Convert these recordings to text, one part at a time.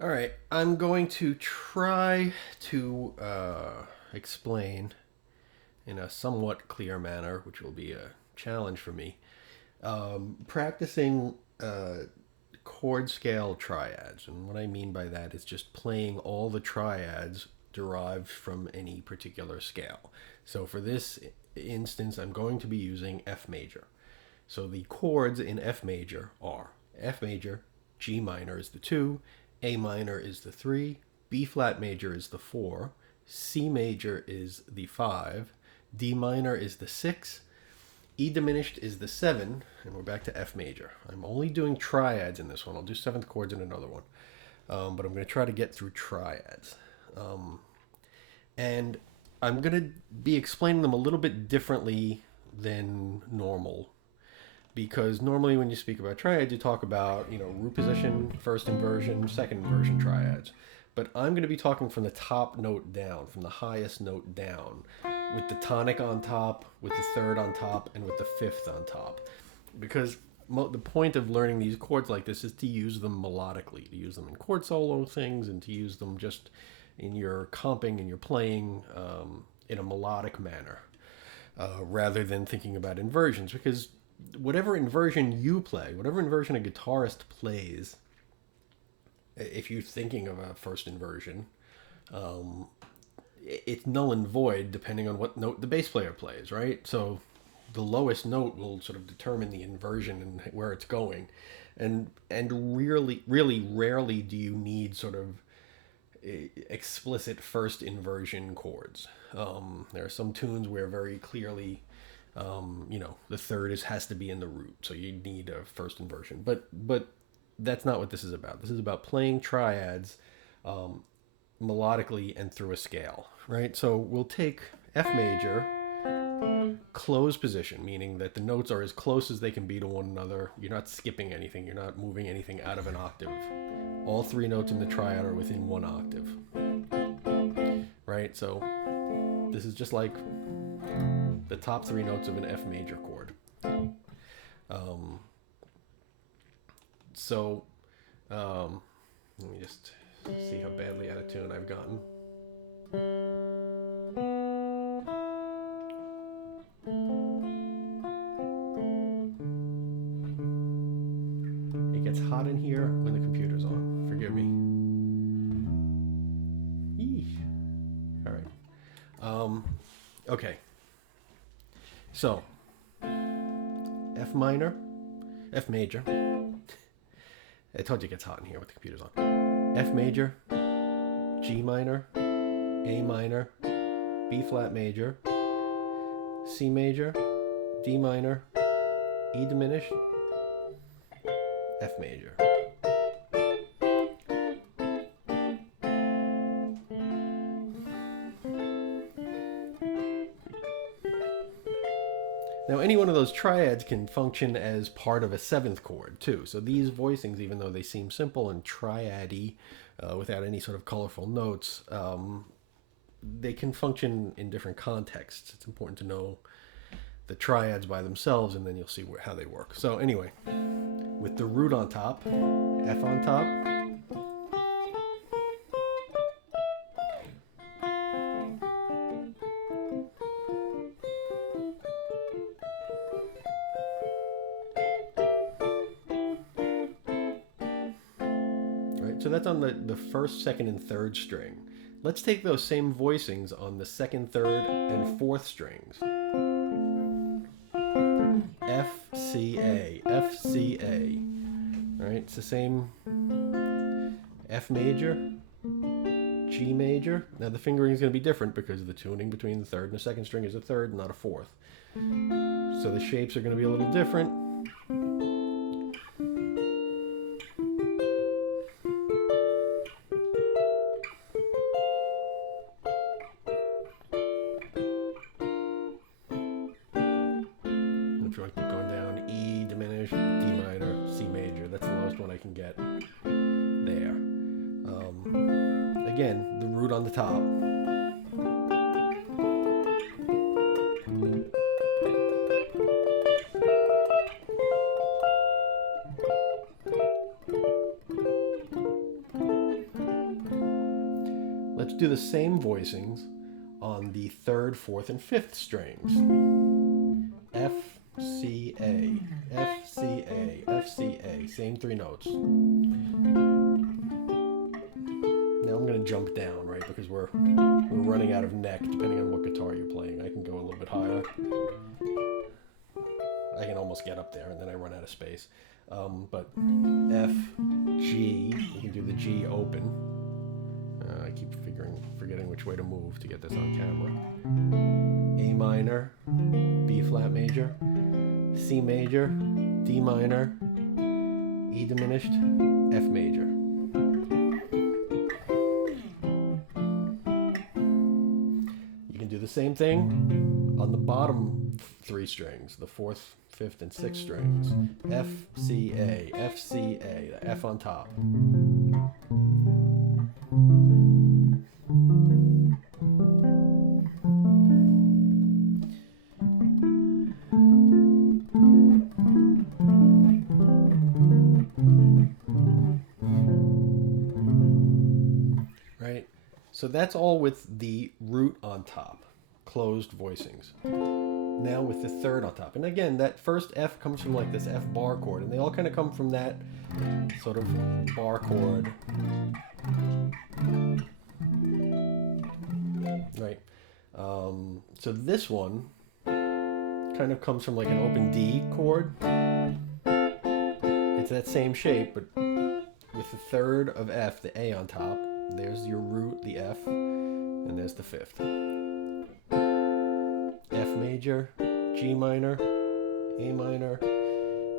All right, I'm going to try to explain in a somewhat clear manner, which will be a challenge for me, practicing chord scale triads. And what I mean by that is just playing all the triads derived from any particular scale. So for this instance, I'm going to be using F major. So the chords in F major are F major, G minor is the 2, A minor is the 3, B flat major is the 4, C major is the 5, D minor is the 6, E diminished is the 7, and we're back to F major. I'm only doing triads in this one. I'll do seventh chords in another one. But I'm going to try to get through triads. And I'm going to be explaining them a little bit differently than normal, because normally when you speak about triads, you talk about, root position, first inversion, second inversion triads. But I'm going to be talking from the top note down, from the highest note down, with the tonic on top, with the third on top, and with the fifth on top. Because the point of learning these chords like this is to use them melodically, to use them in chord solo things, and to use them just in your comping and your playing in a melodic manner, rather than thinking about inversions. Because whatever inversion you play, whatever inversion a guitarist plays, if you're thinking of a first inversion, it's null and void depending on what note the bass player plays, right? So the lowest note will sort of determine the inversion and where it's going. And really rarely do you need sort of explicit first inversion chords. There are some tunes where very clearly the third has to be in the root, so you need a first inversion. But that's not what this is about. This is about playing triads melodically and through a scale, right? So we'll take F major, close position, meaning that the notes are as close as they can be to one another. You're not skipping anything. You're not moving anything out of an octave. All three notes in the triad are within one octave, right? So this is just like the top three notes of an F major chord. Let me just see how badly out of tune I've gotten. It gets hot in here when the computer's on. Forgive me. Eesh. All right. Okay. So, F minor, F major. I told you it gets hot in here with the computers on. F major, G minor, A minor, B flat major, C major, D minor, E diminished, F major. Now, any one of those triads can function as part of a seventh chord, too. So these voicings, even though they seem simple and triad-y, without any sort of colorful notes, they can function in different contexts. It's important to know the triads by themselves, and then you'll see how they work. So anyway, with the root on top, F on top, so that's on the first, second, and third string. Let's take those same voicings on the second, third, and fourth strings. F, C, A, F, C, A. All right, it's the same F major, G major. Now the fingering is going to be different because the tuning between the third and the second string is a third, not a fourth. So the shapes are going to be a little different. Going down, E diminished, D minor, C major. That's the lowest one I can get there. Again, the root on the top. let's do the same voicings on the 3rd, 4th, and 5th strings. F, C, A, F, C, A, F, C, A. Same 3 notes. Now I'm going to jump down, right, because we're running out of neck depending on what guitar you're playing. I can go a little bit higher. I can almost get up there, and then I run out of space. But F, G, you can do the G open. I keep forgetting which way to move to get this on camera. A minor, B flat major, C major, D minor, E diminished, F major. You can do the same thing on the bottom 3 strings, the 4th, 5th, and 6th strings. F, C, A, F, C, A, the F on top. Right? So that's all with the root on top, closed voicings. Now with the 3rd on top. And again, that first F comes from like this F bar chord, and they all kind of come from that sort of bar chord. Right. So this one kind of comes from like an open D chord. It's that same shape, but with the 3rd of F, the A on top. There's your root, the F, and there's the 5th. F major, G minor, A minor,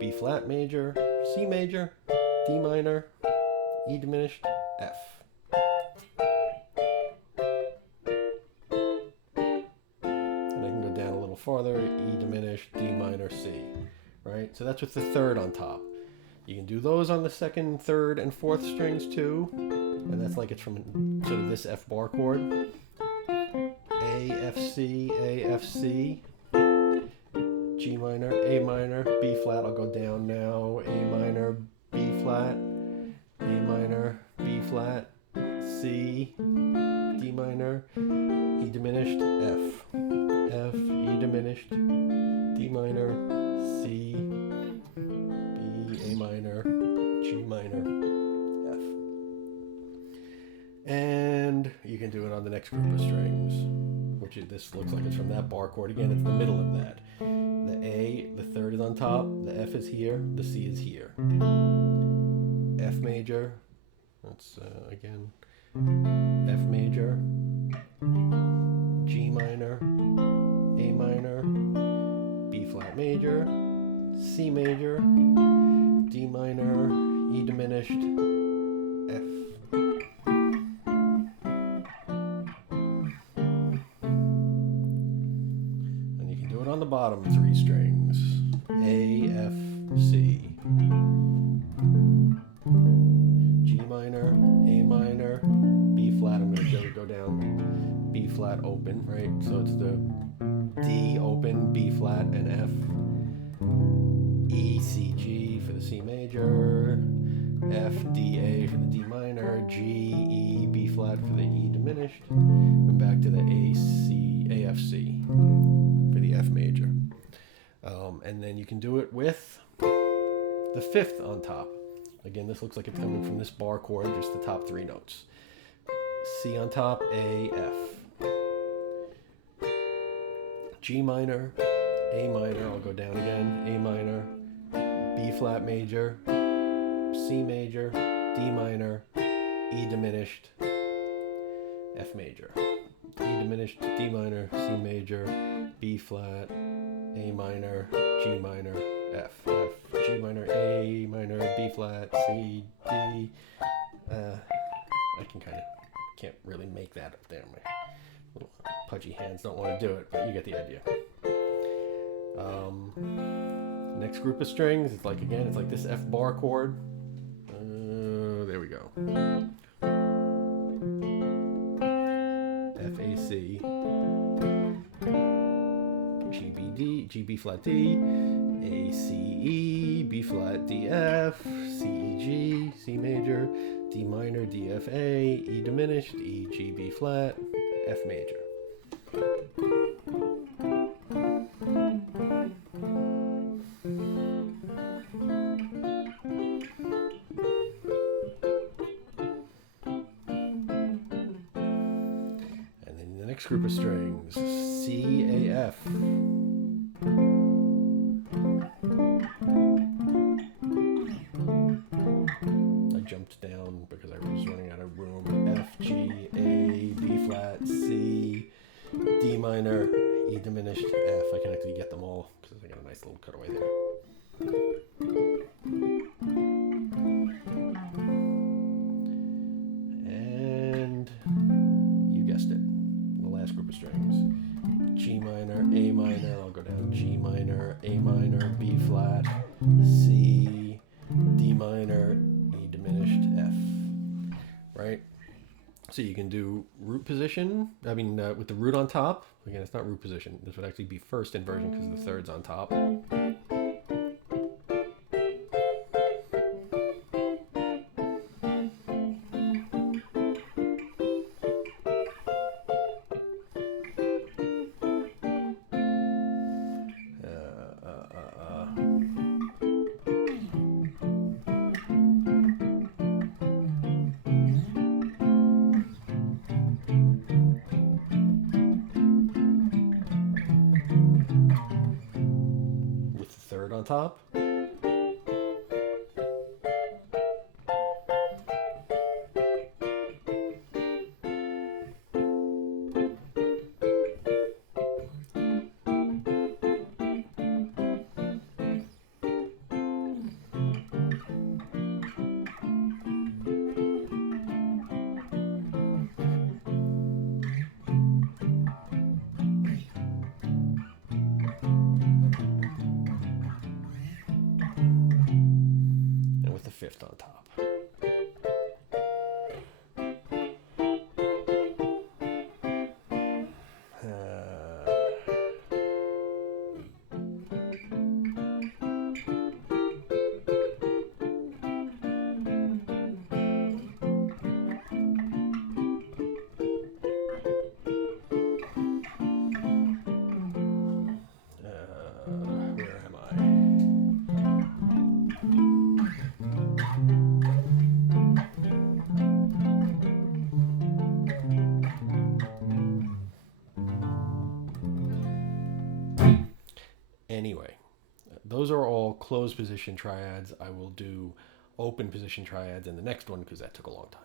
B flat major, C major, D minor, E diminished, F. And I can go down a little farther, E diminished, D minor, C. Right? So that's with the 3rd on top. You can do those on the 2nd, 3rd, and 4th strings too. And that's like it's from sort of this F bar chord. A, F, C, A, F, C. G minor, A minor, B flat. I'll go down now. A minor, B flat. A minor, B flat. C, D minor, E diminished, F. F, E diminished, D minor, C, B, A minor, G minor, F. And you can do it on the next group of strings, which this looks like it's from that bar chord. Again, it's the middle of that. The A, the 3rd is on top, the F is here, the C is here. F major, that's again, F major, G minor, A minor, B flat major, C major, D minor, E diminished, F. And you can do it on the bottom 3 strings. A, F, C. G minor, A minor, B flat. I'm going to go down B flat open, right? So it's the D open, B flat, and F. E, C, G for the C major. F, D, A for the D minor. G, E, B flat for the E diminished. And back to the A, C, A, F, C for the F major. And then you can do it with the 5th on top. Again, this looks like it's coming from this bar chord, just the top 3 notes. C on top, A, F. G minor, A minor, I'll go down again, A minor, B flat major, C major, D minor, E diminished, F major. E diminished, D minor, C major, B flat, A minor, G minor, F, F, G minor, A minor, B flat, C, D. I can't really make that up there. My little pudgy hands don't want to do it, but you get the idea. Next group of strings, it's like this F bar chord. There we go. F, A, C. G, B, D, G, B flat, D, A, C, E, B flat, D, F, C, E, G, C major, D minor, D, F, A, E diminished, E, G, B flat, F major. And then the next group of strings, C, A, F. Jumped down because I was running out of room. F, G, A, B flat, C, D minor, E diminished, F. I can actually get them all because I got a nice little cutaway there. And you guessed it, the last group of strings. G minor, A minor, I'll go down G minor, A minor, B flat, C, D minor, E diminished, F. Right? So you can do root position, with the root on top. Again, it's not root position. This would actually be first inversion because the third's on top. On top. Fifth on top. Where am I? Anyway, those are all closed position triads. I will do open position triads in the next one because that took a long time.